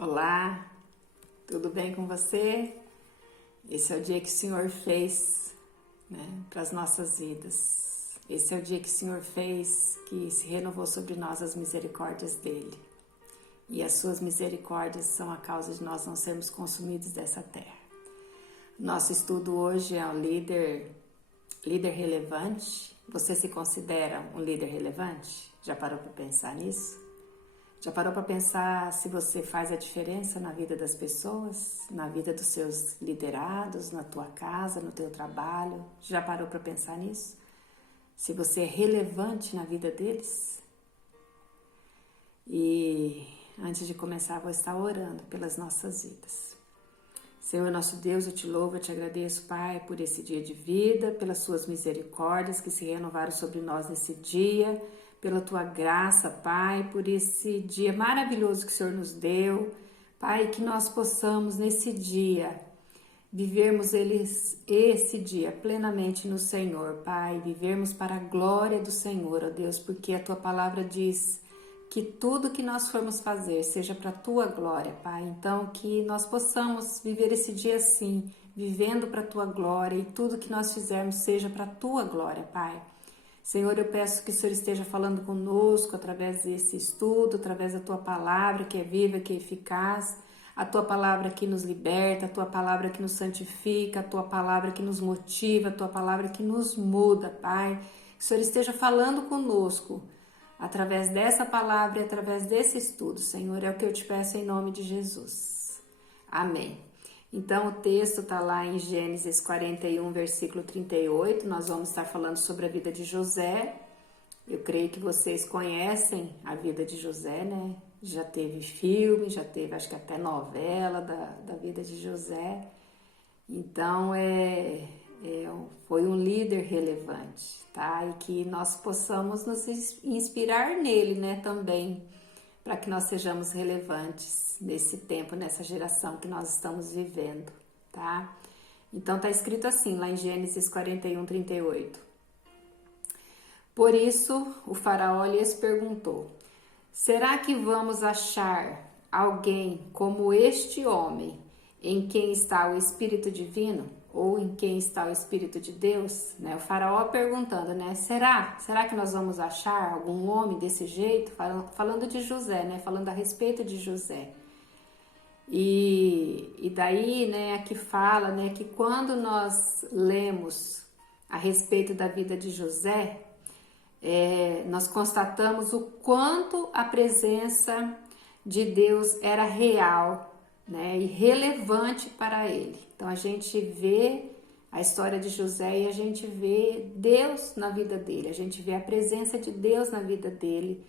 Olá, tudo bem com você? Esse é o dia que o Senhor fez, para as nossas vidas. Esse é o dia que o Senhor fez, que se renovou sobre nós as misericórdias dele. E as suas misericórdias são a causa de nós não sermos consumidos dessa terra. Nosso estudo hoje é um líder relevante. Você se considera um líder relevante? Já parou para pensar nisso? Já parou para pensar se você faz a diferença na vida das pessoas, na vida dos seus liderados, na tua casa, no teu trabalho? Já parou para pensar nisso? Se você é relevante na vida deles? E antes de começar, vou estar orando pelas nossas vidas. Senhor nosso Deus, eu te louvo, eu te agradeço, Pai, por esse dia de vida, pelas suas misericórdias que se renovaram sobre nós nesse dia, pela tua graça, Pai, por esse dia maravilhoso que o Senhor nos deu. Pai, que nós possamos nesse dia vivermos esse dia plenamente no Senhor, Pai, vivermos para a glória do Senhor, ó Deus, porque a tua palavra diz que tudo que nós formos fazer seja para a tua glória, Pai. Então, que nós possamos viver esse dia assim, vivendo para a tua glória, e tudo que nós fizermos seja para a tua glória, Pai. Senhor, eu peço que o Senhor esteja falando conosco através desse estudo, através da tua palavra que é viva, que é eficaz, a tua palavra que nos liberta, a tua palavra que nos santifica, a tua palavra que nos motiva, a tua palavra que nos muda, Pai. Que o Senhor esteja falando conosco através dessa palavra e através desse estudo, Senhor, é o que eu te peço em nome de Jesus. Amém. Então, o texto está lá em Gênesis 41, versículo 38. Nós vamos estar falando sobre a vida de José. Eu creio que vocês conhecem a vida de José, né? Já teve filme, já teve, acho que até novela da vida de José. Então, foi um líder relevante, tá? E que nós possamos nos inspirar nele, né, também, para que nós sejamos relevantes nesse tempo, nessa geração que nós estamos vivendo, tá? Então tá escrito assim, lá em Gênesis 41, 38. Por isso, o faraó lhes perguntou: será que vamos achar alguém como este homem, em quem está o Espírito Divino? Ou em quem está o Espírito de Deus? Né? O faraó perguntando, né? Será que nós vamos achar algum homem desse jeito? Falando de José, né? Falando a respeito de José. E daí, né, aqui fala, né, que quando nós lemos a respeito da vida de José, nós constatamos o quanto a presença de Deus era real, né, e relevante para ele. Então a gente vê a história de José e a gente vê Deus na vida dele, a gente vê a presença de Deus na vida dele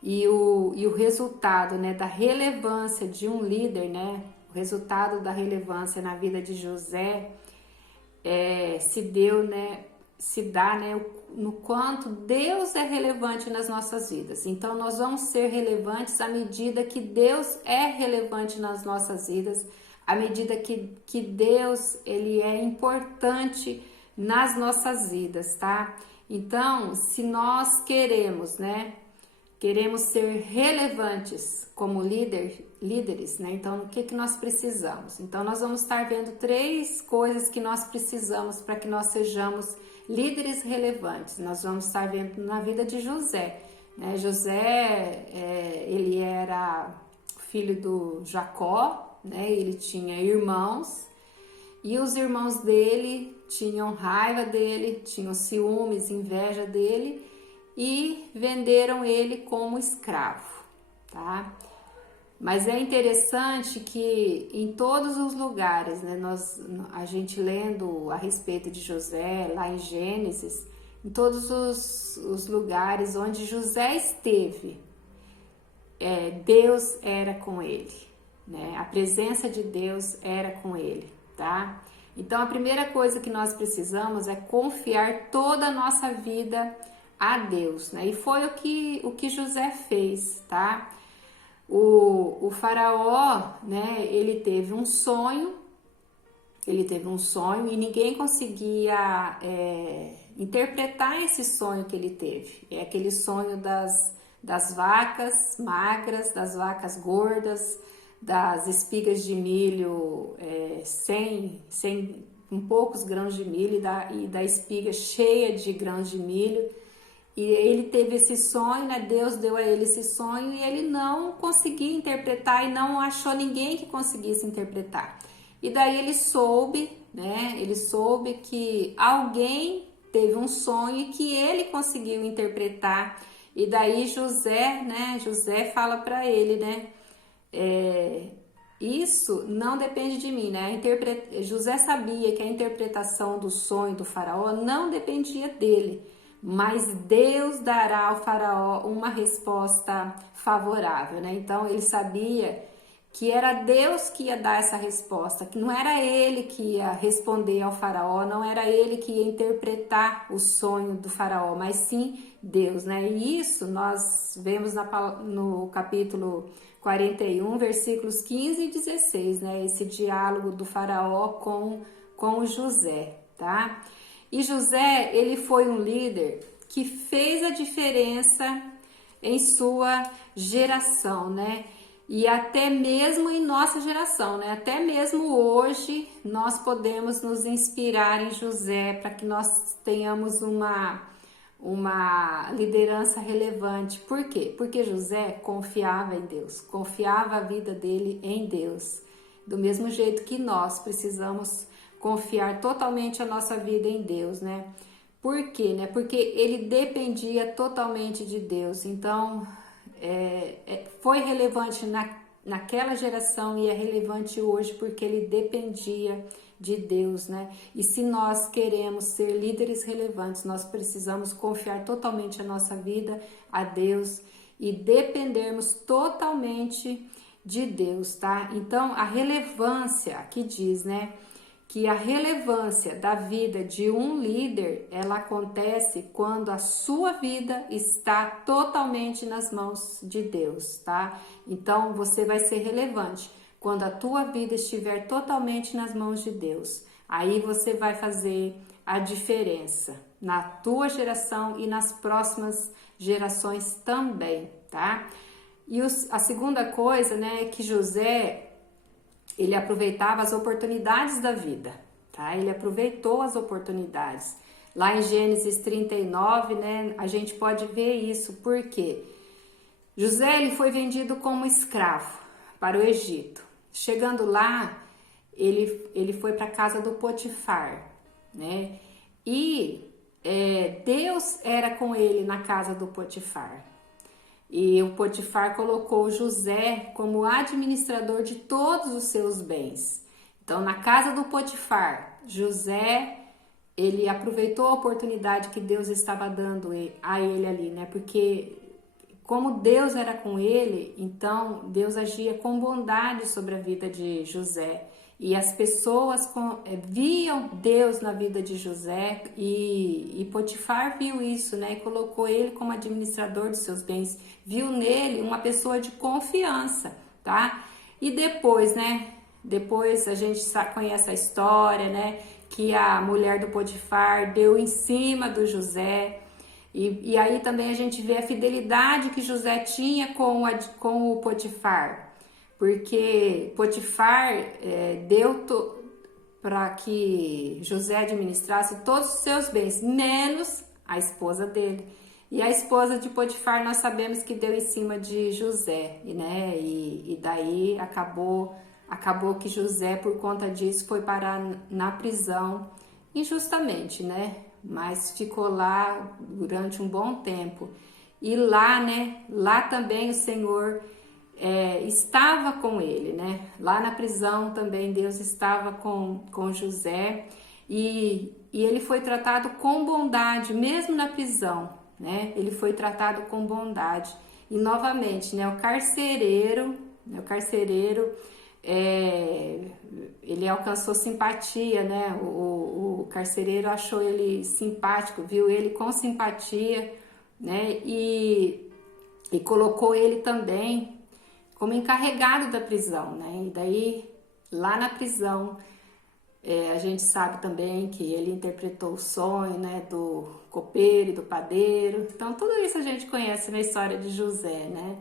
e o resultado, né, da relevância de um líder, né, o resultado da relevância na vida de José se dá, né, no quanto Deus é relevante nas nossas vidas. Então nós vamos ser relevantes à medida que Deus é relevante nas nossas vidas, à medida que Deus ele é importante nas nossas vidas, tá? Então, se nós queremos ser relevantes como líderes, né? Então, o que nós precisamos? Então, nós vamos estar vendo 3 coisas que nós precisamos para que nós sejamos líderes relevantes. Nós vamos estar vendo na vida de José, né? José, ele era filho do Jacó, né? Ele tinha irmãos e os irmãos dele tinham raiva dele, tinham ciúmes, inveja dele e venderam ele como escravo, tá? Mas é interessante que em todos os lugares, né, a gente lendo a respeito de José, lá em Gênesis, em todos os lugares onde José esteve, Deus era com ele, né? A presença de Deus era com ele, tá? Então a primeira coisa que nós precisamos é confiar toda a nossa vida a Deus, né? E foi o que José fez, tá? O faraó, né, ele teve um sonho e ninguém conseguia interpretar esse sonho que ele teve. É aquele sonho das vacas magras, das vacas gordas, das espigas de milho com poucos grãos de milho e da espiga cheia de grãos de milho. E ele teve esse sonho, né? Deus deu a ele esse sonho e ele não conseguia interpretar e não achou ninguém que conseguisse interpretar. E daí ele soube, né? Ele soube que alguém teve um sonho e que ele conseguiu interpretar. E daí José, né? José fala para ele, né? Isso não depende de mim, né? José sabia que a interpretação do sonho do faraó não dependia dele, mas Deus dará ao faraó uma resposta favorável, né? Então ele sabia que era Deus que ia dar essa resposta, que não era ele que ia responder ao faraó, não era ele que ia interpretar o sonho do faraó, mas sim Deus, né? E isso nós vemos no capítulo 41, versículos 15 e 16, né? Esse diálogo do faraó com José, tá? E José, ele foi um líder que fez a diferença em sua geração, né? E até mesmo em nossa geração, né? Até mesmo hoje nós podemos nos inspirar em José para que nós tenhamos uma liderança relevante. Por quê? Porque José confiava em Deus, confiava a vida dele em Deus. Do mesmo jeito que nós precisamos confiar totalmente a nossa vida em Deus, né? Por quê, né? Porque ele dependia totalmente de Deus. Então, foi relevante naquela geração e é relevante hoje porque ele dependia de Deus, né? E se nós queremos ser líderes relevantes, nós precisamos confiar totalmente a nossa vida a Deus e dependermos totalmente de Deus, tá? Então, a relevância, aqui diz, né? Que a relevância da vida de um líder, ela acontece quando a sua vida está totalmente nas mãos de Deus, tá? Então, você vai ser relevante quando a tua vida estiver totalmente nas mãos de Deus. Aí você vai fazer a diferença na tua geração e nas próximas gerações também, tá? E a segunda coisa, né, é que José, ele aproveitava as oportunidades da vida, tá? Ele aproveitou as oportunidades. Lá em Gênesis 39, né, a gente pode ver isso, porque José, ele foi vendido como escravo para o Egito. Chegando lá, ele foi para a casa do Potifar, né? E Deus era com ele na casa do Potifar. E o Potifar colocou José como administrador de todos os seus bens. Então, na casa do Potifar, José, ele aproveitou a oportunidade que Deus estava dando a ele ali, né? Porque como Deus era com ele, então Deus agia com bondade sobre a vida de José. E as pessoas viam Deus na vida de José e Potifar viu isso, né? E colocou ele como administrador de seus bens. Viu nele uma pessoa de confiança, tá? E depois, né? Depois a gente conhece a história, né? Que a mulher do Potifar deu em cima do José. E aí também a gente vê a fidelidade que José tinha com o Potifar. Porque Potifar deu para que José administrasse todos os seus bens, menos a esposa dele. E a esposa de Potifar nós sabemos que deu em cima de José, né? E daí acabou que José, por conta disso, foi parar na prisão injustamente, né? Mas ficou lá durante um bom tempo. E lá, né? Lá também o Senhor estava com ele, né? Lá na prisão também Deus estava com José e ele foi tratado com bondade, mesmo na prisão, né? Ele foi tratado com bondade. E novamente, né? O carcereiro, ele alcançou simpatia, né? O carcereiro achou ele simpático, viu ele com simpatia, né? E colocou ele também como encarregado da prisão, né? E daí, lá na prisão, a gente sabe também que ele interpretou o sonho, né? Do copeiro e do padeiro. Então, tudo isso a gente conhece na história de José, né?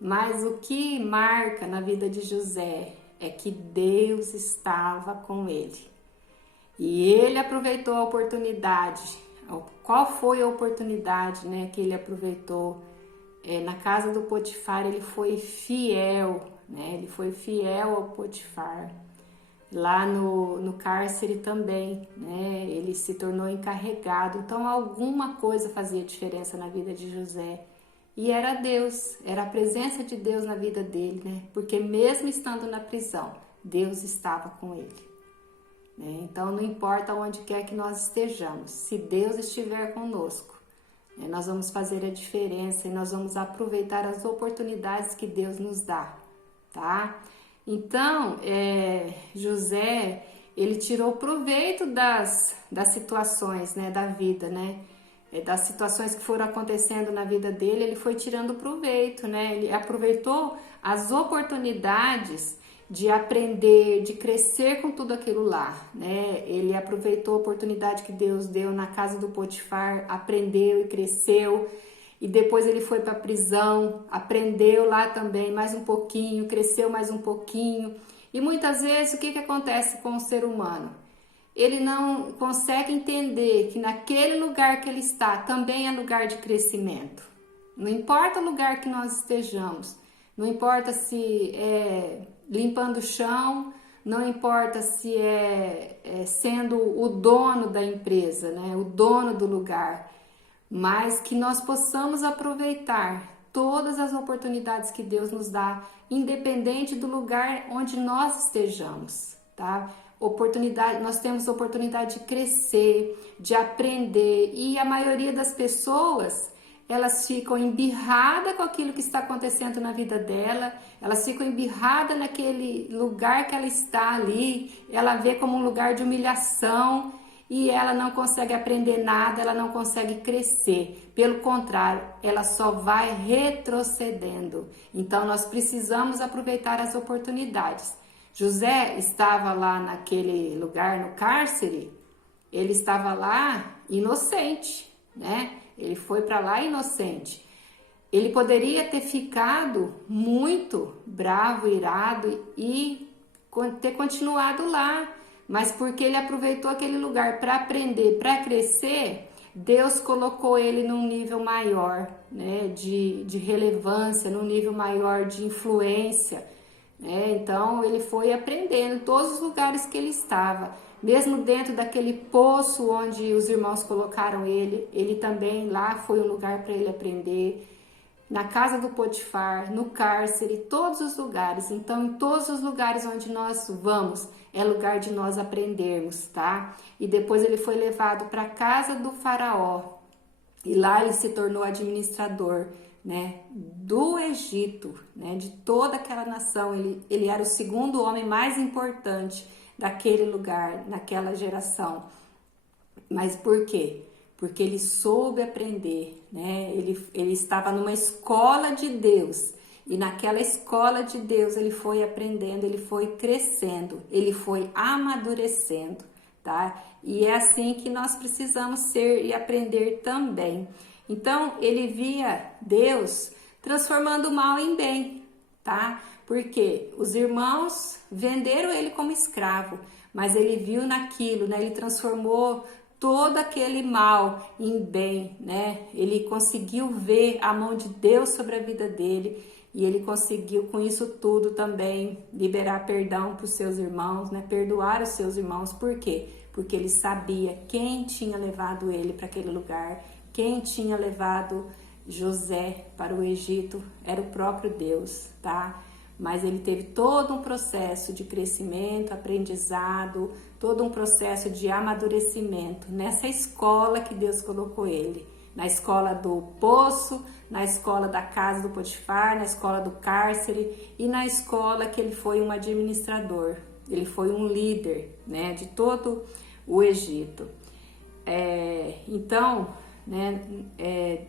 Mas o que marca na vida de José é que Deus estava com ele. E ele aproveitou a oportunidade. Qual foi a oportunidade, né, que ele aproveitou? Na casa do Potifar ele foi fiel, né? Ele foi fiel ao Potifar. Lá no cárcere também, né? Ele se tornou encarregado. Então alguma coisa fazia diferença na vida de José. E era Deus, era a presença de Deus na vida dele, né? Porque mesmo estando na prisão, Deus estava com ele. Né? Então não importa onde quer que nós estejamos, se Deus estiver conosco, né? Nós vamos fazer a diferença e nós vamos aproveitar as oportunidades que Deus nos dá, tá? Então, José, ele tirou proveito das situações, né, da vida, né? Das situações que foram acontecendo na vida dele, ele foi tirando proveito, né? Ele aproveitou as oportunidades de aprender, de crescer com tudo aquilo lá, né? Ele aproveitou a oportunidade que Deus deu na casa do Potifar, aprendeu e cresceu. E depois ele foi para a prisão, aprendeu lá também mais um pouquinho, cresceu mais um pouquinho. E muitas vezes o que acontece com o ser humano? Ele não consegue entender que naquele lugar que ele está também é lugar de crescimento. Não importa o lugar que nós estejamos, não importa se é limpando o chão, não importa se é sendo o dono da empresa, né? O dono do lugar, mas que nós possamos aproveitar todas as oportunidades que Deus nos dá, independente do lugar onde nós estejamos, tá? Nós temos oportunidade de crescer, de aprender, e a maioria das pessoas, elas ficam embirradas com aquilo que está acontecendo na vida dela, elas ficam embirradas naquele lugar que ela está ali, ela vê como um lugar de humilhação e ela não consegue aprender nada, ela não consegue crescer. Pelo contrário, ela só vai retrocedendo. Então nós precisamos aproveitar as oportunidades. José estava lá naquele lugar, no cárcere, ele estava lá inocente, né? Ele foi para lá inocente. Ele poderia ter ficado muito bravo, irado e ter continuado lá, mas porque ele aproveitou aquele lugar para aprender, para crescer, Deus colocou ele num nível maior, né, de relevância, num nível maior de influência. Então ele foi aprendendo em todos os lugares que ele estava, mesmo dentro daquele poço onde os irmãos colocaram ele também lá foi um lugar para ele aprender, na casa do Potifar, no cárcere, todos os lugares. Então em todos os lugares onde nós vamos é lugar de nós aprendermos, tá? E depois ele foi levado para a casa do faraó e lá ele se tornou administrador, né, do Egito, né, de toda aquela nação. Ele era o segundo homem mais importante daquele lugar, naquela geração. Mas por quê? Porque ele soube aprender, né? Ele estava numa escola de Deus e naquela escola de Deus ele foi aprendendo, ele foi crescendo, ele foi amadurecendo, tá? E é assim que nós precisamos ser e aprender também. Então, ele via Deus transformando o mal em bem, tá? Porque os irmãos venderam ele como escravo, mas ele viu naquilo, né? Ele transformou todo aquele mal em bem, né? Ele conseguiu ver a mão de Deus sobre a vida dele e ele conseguiu com isso tudo também liberar perdão para os seus irmãos, né? Perdoar os seus irmãos. Por quê? Porque ele sabia quem tinha levado ele para aquele lugar. Quem tinha levado José para o Egito era o próprio Deus, tá? Mas ele teve todo um processo de crescimento, aprendizado, todo um processo de amadurecimento nessa escola que Deus colocou ele. Na escola do poço, na escola da casa do Potifar, na escola do cárcere e na escola que ele foi um administrador. Ele foi um líder, né, de todo o Egito. Então, né,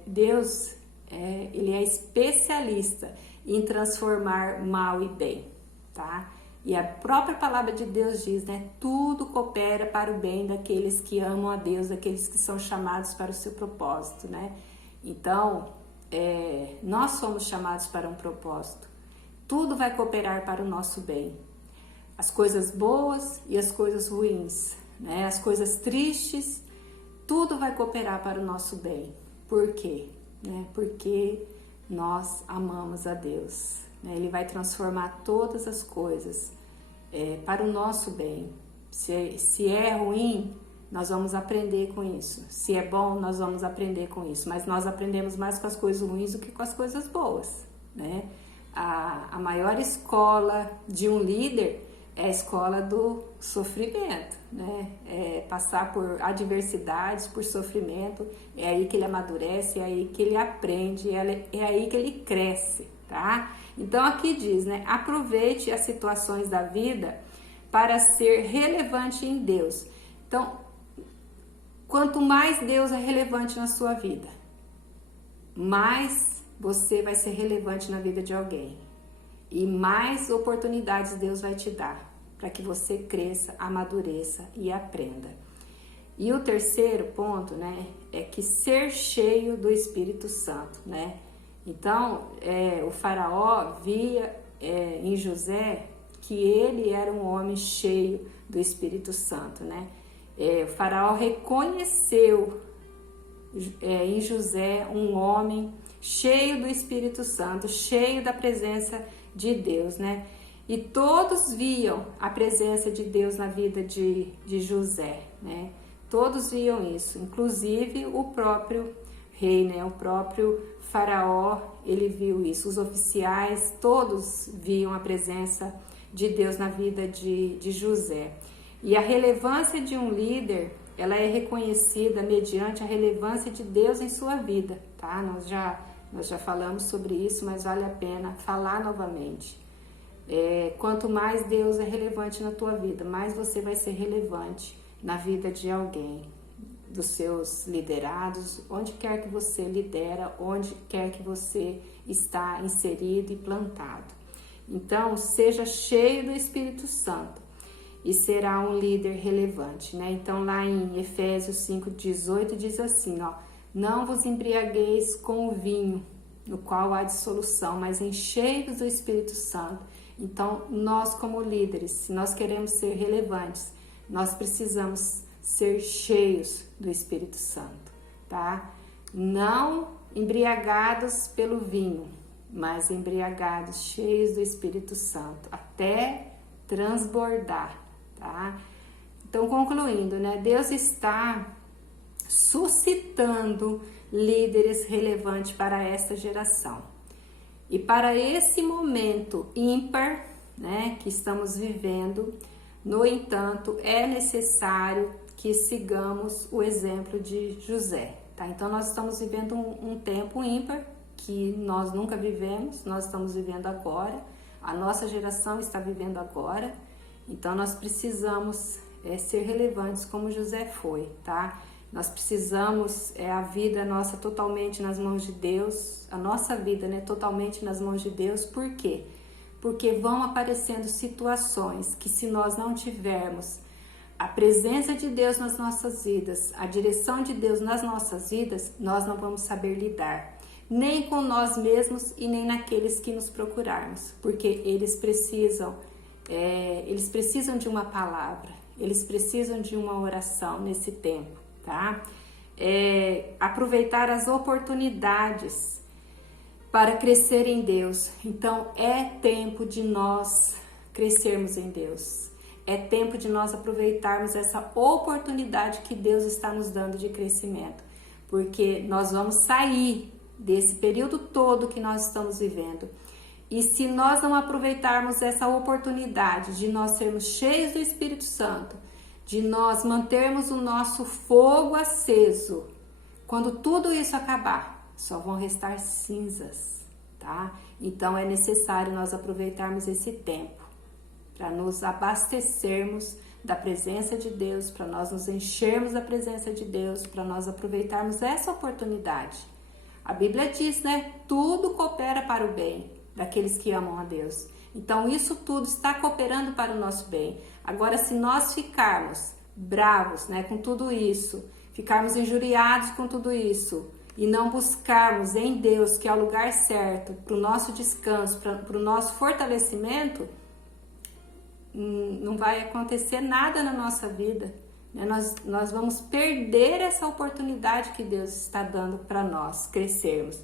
Deus, ele é especialista em transformar mal e bem, tá? E a própria palavra de Deus diz, né, tudo coopera para o bem daqueles que amam a Deus, daqueles que são chamados para o seu propósito, né? Então, nós somos chamados para um propósito. Tudo vai cooperar para o nosso bem. As coisas boas e as coisas ruins, né? As coisas tristes, tudo vai cooperar para o nosso bem. Por quê? Porque nós amamos a Deus. Né? Ele vai transformar todas as coisas para o nosso bem. Se é ruim, nós vamos aprender com isso. Se é bom, nós vamos aprender com isso. Mas nós aprendemos mais com as coisas ruins do que com as coisas boas. Né? A maior escola de um líder é a escola do sofrimento, né? É passar por adversidades, por sofrimento, é aí que ele amadurece, é aí que ele aprende, é aí que ele cresce, tá? Então aqui diz, né? Aproveite as situações da vida para ser relevante em Deus. Então, quanto mais Deus é relevante na sua vida, mais você vai ser relevante na vida de alguém. E mais oportunidades Deus vai te dar para que você cresça, amadureça e aprenda. E o terceiro ponto, né, é que ser cheio do Espírito Santo, né? Então, o faraó via em José que ele era um homem cheio do Espírito Santo, né? O faraó reconheceu em José um homem cheio do Espírito Santo, cheio da presença de Deus, né? E todos viam a presença de Deus na vida de José, né? Todos viam isso, inclusive o próprio rei, né? O próprio faraó, ele viu isso. Os oficiais, todos viam a presença de Deus na vida de José. E a relevância de um líder, ela é reconhecida mediante a relevância de Deus em sua vida, tá? Nós já falamos sobre isso, mas vale a pena falar novamente. Quanto mais Deus é relevante na tua vida, mais você vai ser relevante na vida de alguém, dos seus liderados, onde quer que você lidera, onde quer que você está inserido e plantado. Então, seja cheio do Espírito Santo e será um líder relevante, né? Então, lá em Efésios 5:18 diz assim, ó: não vos embriagueis com o vinho, no qual há dissolução, mas enchei-vos do Espírito Santo. Então, nós como líderes, se nós queremos ser relevantes, nós precisamos ser cheios do Espírito Santo, tá? Não embriagados pelo vinho, mas embriagados, cheios do Espírito Santo, até transbordar, tá? Então, concluindo, né? Deus está suscitando líderes relevantes para esta geração. E para esse momento ímpar, né, que estamos vivendo, no entanto, é necessário que sigamos o exemplo de José, tá? Então, nós estamos vivendo um tempo ímpar que nós nunca vivemos, nós estamos vivendo agora, a nossa geração está vivendo agora, então nós precisamos ser relevantes como José foi, tá? Nós precisamos a vida nossa totalmente nas mãos de Deus, a nossa vida, né, totalmente nas mãos de Deus. Por quê? Porque vão aparecendo situações que, se nós não tivermos a presença de Deus nas nossas vidas, a direção de Deus nas nossas vidas, nós não vamos saber lidar, nem com nós mesmos e nem naqueles que nos procurarmos, porque eles precisam de uma palavra, eles precisam de uma oração nesse tempo, tá? Aproveitar as oportunidades para crescer em Deus. Então, é tempo de nós crescermos em Deus. É tempo de nós aproveitarmos essa oportunidade que Deus está nos dando de crescimento, porque nós vamos sair desse período todo que nós estamos vivendo. E se nós não aproveitarmos essa oportunidade de nós sermos cheios do Espírito Santo, de nós mantermos o nosso fogo aceso, quando tudo isso acabar, só vão restar cinzas, tá? Então é necessário nós aproveitarmos esse tempo para nos abastecermos da presença de Deus, para nós nos enchermos da presença de Deus, para nós aproveitarmos essa oportunidade. A Bíblia diz, né? Tudo coopera para o bem daqueles que amam a Deus. Então, isso tudo está cooperando para o nosso bem. Agora, se nós ficarmos bravos, né, com tudo isso, ficarmos injuriados com tudo isso, e não buscarmos em Deus, que é o lugar certo, para o nosso descanso, para o nosso fortalecimento, não vai acontecer nada na nossa vida. Né? Nós vamos perder essa oportunidade que Deus está dando para nós crescermos.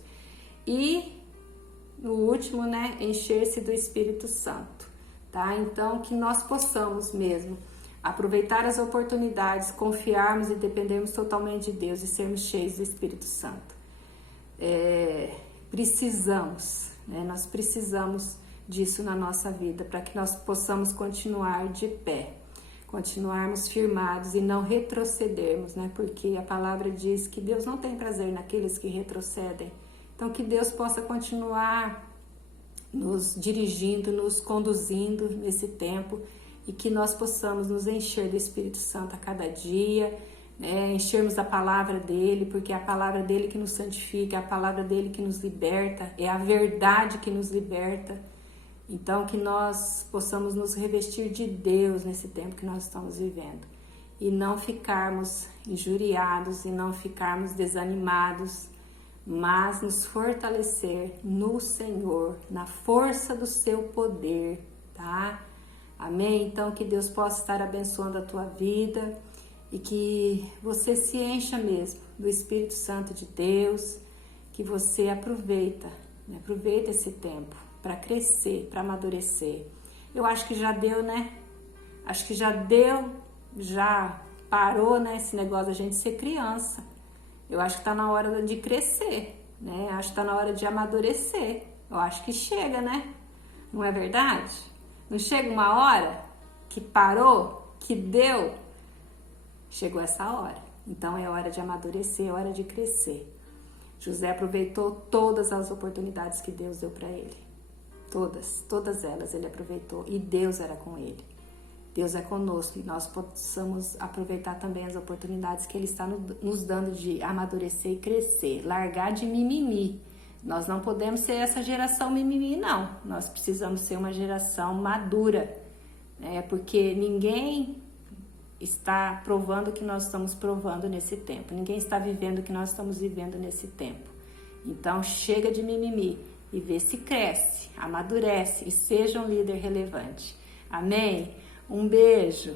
E, no último, né, encher-se do Espírito Santo. Tá? Então, que nós possamos mesmo aproveitar as oportunidades, confiarmos e dependermos totalmente de Deus e sermos cheios do Espírito Santo. Precisamos, né? Nós precisamos disso na nossa vida, para que nós possamos continuar de pé, continuarmos firmados e não retrocedermos, né? Porque a palavra diz que Deus não tem prazer naqueles que retrocedem. Então, que Deus possa continuar nos dirigindo, nos conduzindo nesse tempo e que nós possamos nos encher do Espírito Santo a cada dia, né? Enchermos da palavra dele, porque é a palavra dele que nos santifica, é a palavra dele que nos liberta, é a verdade que nos liberta. Então, que nós possamos nos revestir de Deus nesse tempo que nós estamos vivendo e não ficarmos injuriados e não ficarmos desanimados, mas nos fortalecer no Senhor, na força do seu poder, tá? Amém? Então, que Deus possa estar abençoando a tua vida e que você se encha mesmo do Espírito Santo de Deus, que você aproveita esse tempo para crescer, para amadurecer. Eu acho que já deu, né? Acho que já deu, já parou, né? Esse negócio da gente ser criança. Eu acho que tá na hora de crescer, né? Acho que tá na hora de amadurecer. Eu acho que chega, né? Não é verdade? Não chega uma hora que parou, que deu? Chegou essa hora. Então é hora de amadurecer, é hora de crescer. José aproveitou todas as oportunidades que Deus deu para ele. Todas elas ele aproveitou e Deus era com ele. Deus é conosco e nós possamos aproveitar também as oportunidades que Ele está nos dando de amadurecer e crescer, largar de mimimi. Nós não podemos ser essa geração mimimi, não. Nós precisamos ser uma geração madura, né? Porque ninguém está provando o que nós estamos provando nesse tempo. Ninguém está vivendo o que nós estamos vivendo nesse tempo. Então, chega de mimimi e vê se cresce, amadurece e seja um líder relevante. Amém? Um beijo!